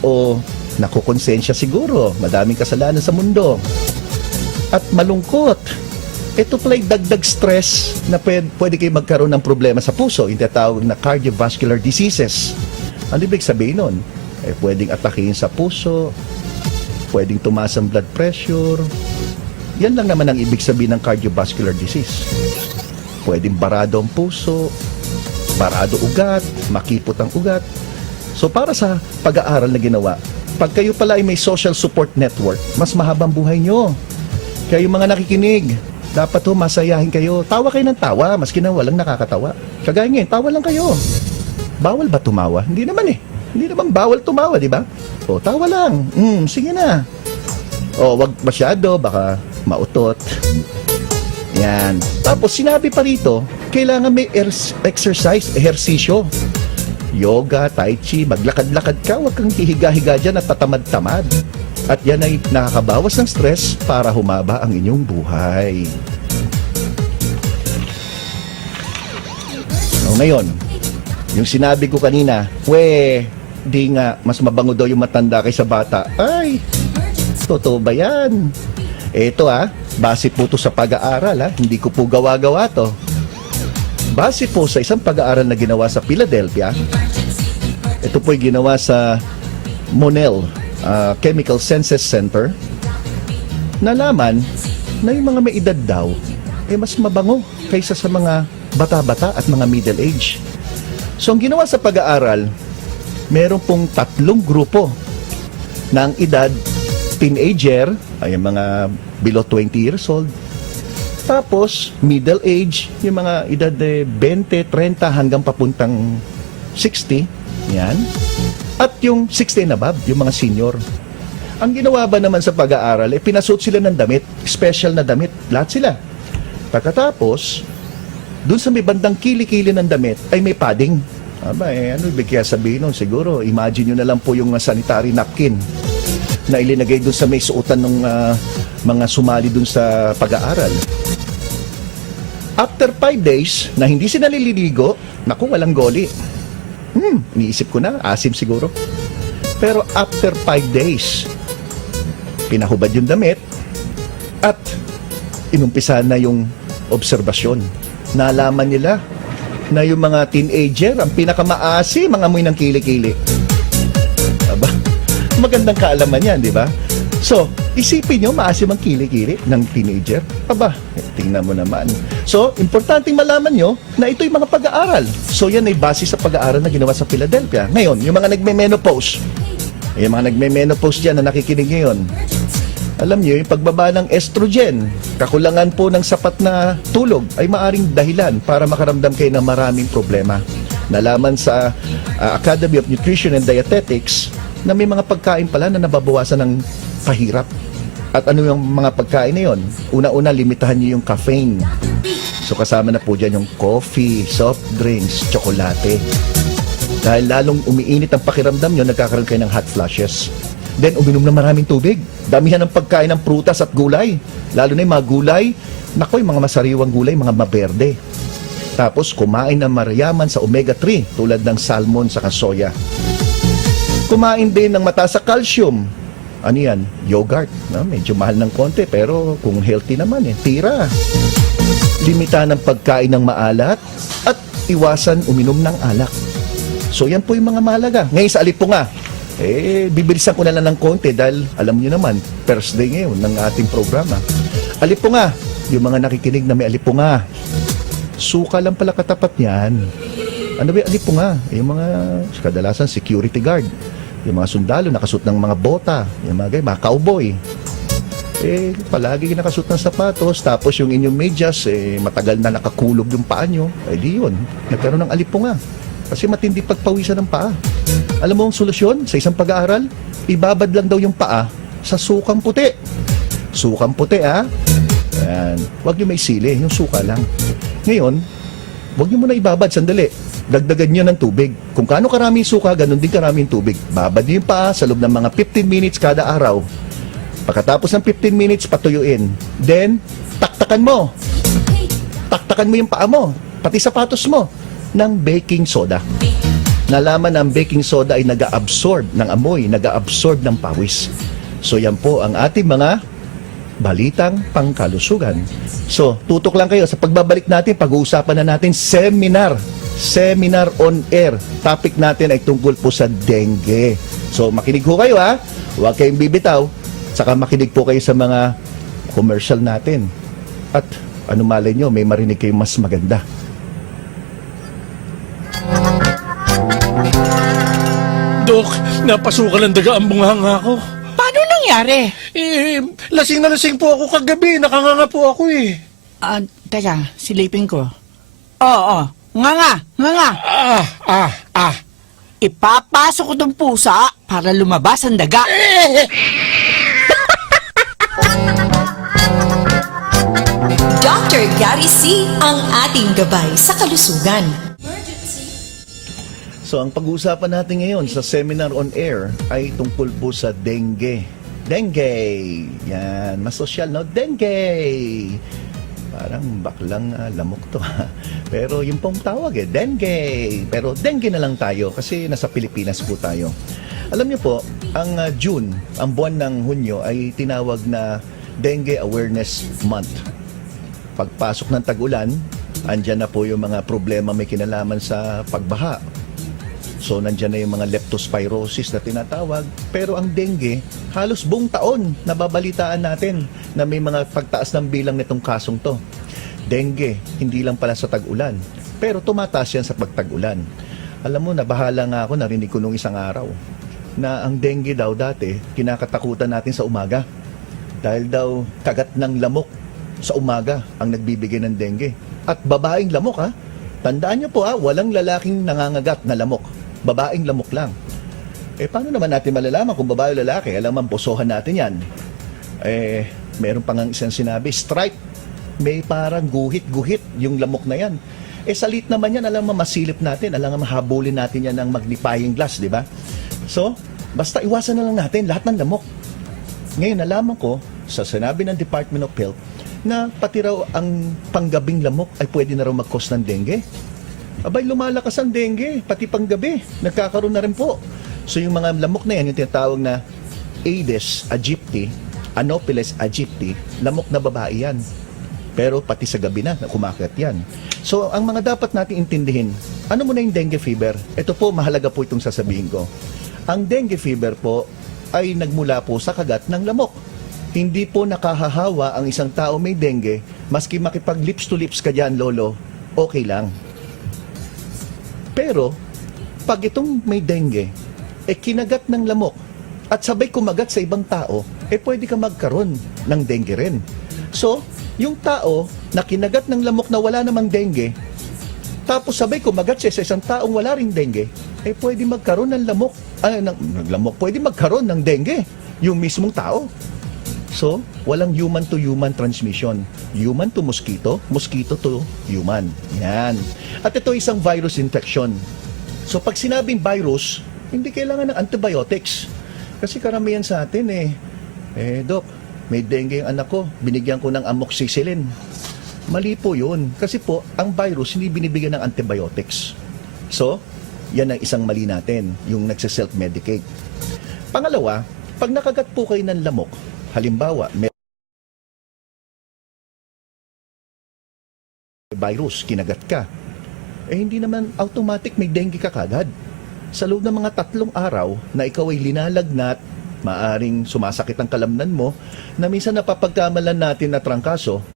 o nakukonsensya siguro, madaming kasalanan sa mundo. At malungkot. Ito pala'y dagdag stress na pwede kayo magkaroon ng problema sa puso, yung tinatawag na cardiovascular diseases. Ano ibig sabihin nun? Pwedeng atakihin sa puso, pwedeng tumaas ang blood pressure. Yan lang naman ang ibig sabihin ng cardiovascular disease. Pwedeng barado ang puso, barado ugat, makipot ang ugat. So para sa pag-aaral na ginawa, pag kayo pala ay may social support network, mas mahabang buhay nyo. Kaya yung mga nakikinig, dapat masayahin kayo. Tawa kayo ng tawa, maski na walang nakakatawa. Kagaya ngayon, tawa lang kayo. Bawal ba tumawa? Hindi naman eh. Hindi naman bawal tumawa, di ba? O, tawa lang. Sige na. O, wag masyado, baka mautot. Yan. Tapos, sinabi pa rito, kailangan may exercise, ehersisyo. Yoga, tai chi, maglakad-lakad ka, wag kang hihiga-higa dyan at tatamad-tamad. At yan ay nakakabawas ng stress para humaba ang inyong buhay. O, ngayon, yung sinabi ko kanina, di nga, mas mabango daw yung matanda kaysa bata. Ay, totoo ba yan? Eto base po to sa pag-aaral hindi ko po gawa-gawa to. Base po sa isang pag-aaral na ginawa sa Philadelphia, ito po'y ginawa sa Monell Chemical Senses Center, nalaman na yung mga may edad daw mas mabango kaysa sa mga bata-bata at mga middle age. So ang ginawa sa pag-aaral, meron pong 3 grupo ng edad teenager, ay mga below 20 years old. Tapos, middle age, yung mga edad 20, 30 hanggang papuntang 60. Yan. At yung 60 and above, yung mga senior. Ang ginawa ba naman sa pag-aaral, pinasuot sila ng damit, special na damit, lahat sila. Pagkatapos, dun sa may bandang kili-kili ng damit, ay may padding. Ano ibig kaya sabihin nun? Siguro, imagine nyo na lang po yung sanitary napkin na ilinagay dun sa may suotan ng mga sumali dun sa pag-aaral. After 5 days, na hindi sila naliligo, naku, walang goli. Iniisip ko na, asim siguro. Pero after 5 days, pinahubad yung damit at inumpisa na yung obserbasyon. Nalaman nila na yung mga teenager, ang pinakamaasi, mga amoy ng kili-kili. Aba, magandang kaalaman yan, di ba? So, isipin nyo, maasim ang kili-kili ng teenager. Aba, tingnan mo naman. So, importanteng malaman nyo na ito yung mga pag-aaral. So, yan ay base sa pag-aaral na ginawa sa Philadelphia. Ngayon, yung mga nagme-menopause, yung mga nagme-menopause dyan na nakikinig ngayon, alam nyo, yung pagbaba ng estrogen, kakulangan po ng sapat na tulog ay maaring dahilan para makaramdam kayo ng maraming problema. Nalaman sa Academy of Nutrition and Dietetics na may mga pagkain pala na nababawasan ng pahirap. At ano yung mga pagkain na yun? Una-una, limitahan nyo yung caffeine. So kasama na po dyan yung coffee, soft drinks, tsokolate. Dahil lalong umiinit ang pakiramdam nyo, nagkakaroon kayo ng hot flashes. Then, uminom ng maraming tubig. Damihan ng pagkain ng prutas at gulay. Lalo na yung mga gulay, naku, yung mga masariwang gulay, mga maberde. Tapos, kumain ng mayaman sa omega-3, tulad ng salmon sa soya. Kumain din ng mataas sa calcium. Ano yan? Yogurt. No? Medyo mahal ng konti, pero kung healthy naman, tira. Limitahan ng pagkain ng maalat at iwasan uminom ng alak. So, yan po yung mga mahalaga. Ngayon sa alipunga, bibilisan ko na lang ng konti dahil alam niyo naman, first day ngayon ng ating programa. Alipunga, yung mga nakikinig na may alipunga. Suka lang pala katapat niyan. Ano ba yung alipunga? Yung mga kadalasan security guard. Yung mga sundalo nakasuot ng mga bota. Yung mga cowboy. Palagi nakasuot ng sapatos. Tapos yung inyong medyas, matagal na nakakulog yung paa nyo. Di yun. Nagkaroon ng alipunga. Kasi matindi pagpawisan ng paa. Alam mo ang solusyon sa isang pag-aaral? Ibabad lang daw yung paa sa sukang puti. Sukang puti, Ayan. Huwag nyo may sili, yung suka lang. Ngayon, huwag nyo muna ibabad, sandali. Dagdagan nyo ng tubig. Kung kaano karaming suka, ganun din karaming tubig. Babad nyo yung paa sa loob ng mga 15 minutes kada araw. Pagkatapos ng 15 minutes, patuyuin. Then, taktakan mo. Taktakan mo yung paa mo, pati sapatos mo, ng baking soda. nalaman na ang baking soda ay nag-absorb ng amoy, nag-absorb ng pawis. So yan po ang ating mga balitang pangkalusugan. So, tutok lang kayo. Sa pagbabalik natin, pag-uusapan na natin seminar on air. Topic natin ay tungkol po sa dengue. So, makinig po kayo ha. Huwag kayong bibitaw. Saka makinig po kayo sa mga commercial natin. At ano malay nyo, may marinig kayo mas maganda. Dok, napasukan ng daga ang bunganga ko. Paano nangyari? Lasing na lasing po ako kagabi. Nakanganga po ako eh. Teka, silipin ko. Oo, nga. Ipapasok ko ng pusa para lumabas ang daga. Dr. Gary C. ang ating gabay sa kalusugan. So, ang pag-uusapan natin ngayon sa seminar on air ay tungkol po sa dengue. Dengue! Yan, mas sosyal, no? Dengue! Parang baklang lamok to. Pero yung pong tawag dengue. Pero dengue na lang tayo kasi nasa Pilipinas po tayo. Alam niyo po, ang June, ang buwan ng Hunyo ay tinawag na Dengue Awareness Month. Pagpasok ng tag-ulan, andyan na po yung mga problema may kinalaman sa pagbaha. So, nandyan na yung mga leptospirosis na tinatawag. Pero ang dengue, halos buong taon nababalitaan natin na may mga pagtaas ng bilang nitong kasong to. Dengue, hindi lang pala sa tag-ulan. Pero tumataas yan sa pagtag-ulan. Alam mo, nabahala nga ako, narinig ko nung isang araw, na ang dengue daw dati, kinakatakutan natin sa umaga. Dahil daw kagat ng lamok sa umaga ang nagbibigay ng dengue. At babaeng lamok ha. Tandaan niyo po ha, walang lalaking nangangagat na lamok. Babaeng lamok lang. Paano naman natin malalaman kung babae o lalaki? Alam man, pusohan natin yan. Meron pa nga isang sinabi, stripe. May parang guhit-guhit yung lamok na yan. Salit naman yan, alam mo, masilip natin. Alam mo, mahabulin natin yan ng magnifying glass, di ba? So, basta iwasan na lang natin lahat ng lamok. Ngayon, nalaman ko, sa sinabi ng Department of Health, na pati raw ang panggabing lamok ay pwede na raw mag-cause ng dengue. Abay, lumalakas ang dengue, pati panggabi. Nagkakaroon na rin po. So yung mga lamok na yan, yung tinatawag na Aedes aegypti, Anopheles aegypti, lamok na babae yan. Pero pati sa gabi na kumakyat yan. So ang mga dapat natin intindihin, ano muna yung dengue fever? Ito po, mahalaga po itong sasabihin ko. Ang dengue fever po ay nagmula po sa kagat ng lamok. Hindi po nakahahawa ang isang tao may dengue, maski makipag lips to lips ka dyan, lolo, okay lang. Pero, pag itong may dengue, kinagat ng lamok, at sabay kumagat sa ibang tao, pwede ka magkaroon ng dengue rin. So, yung tao na kinagat ng lamok na wala namang dengue, tapos sabay kumagat siya sa isang taong wala ring dengue, pwede magkaroon ng lamok, pwede magkaroon ng dengue, yung mismong tao. So, walang human to human transmission. Human to mosquito, mosquito to human. Yan. At ito isang virus infection. So, pag sinabing virus, hindi kailangan ng antibiotics. Kasi karamihan sa atin Doc, may dengue yung anak ko, binigyan ko ng amoxicillin. Mali po yun. Kasi po, ang virus hindi binibigyan ng antibiotics. So, yan ang isang mali natin, yung nagsa-self-medicate. Pangalawa, pag nakagat po kayo ng lamok, halimbawa, may virus, kinagat ka, hindi naman automatic may dengue ka kagad. Sa loob ng mga 3 araw na ikaw ay linalagnat, maaring sumasakit ang kalamnan mo, na minsan napapagkamalan natin na trangkaso,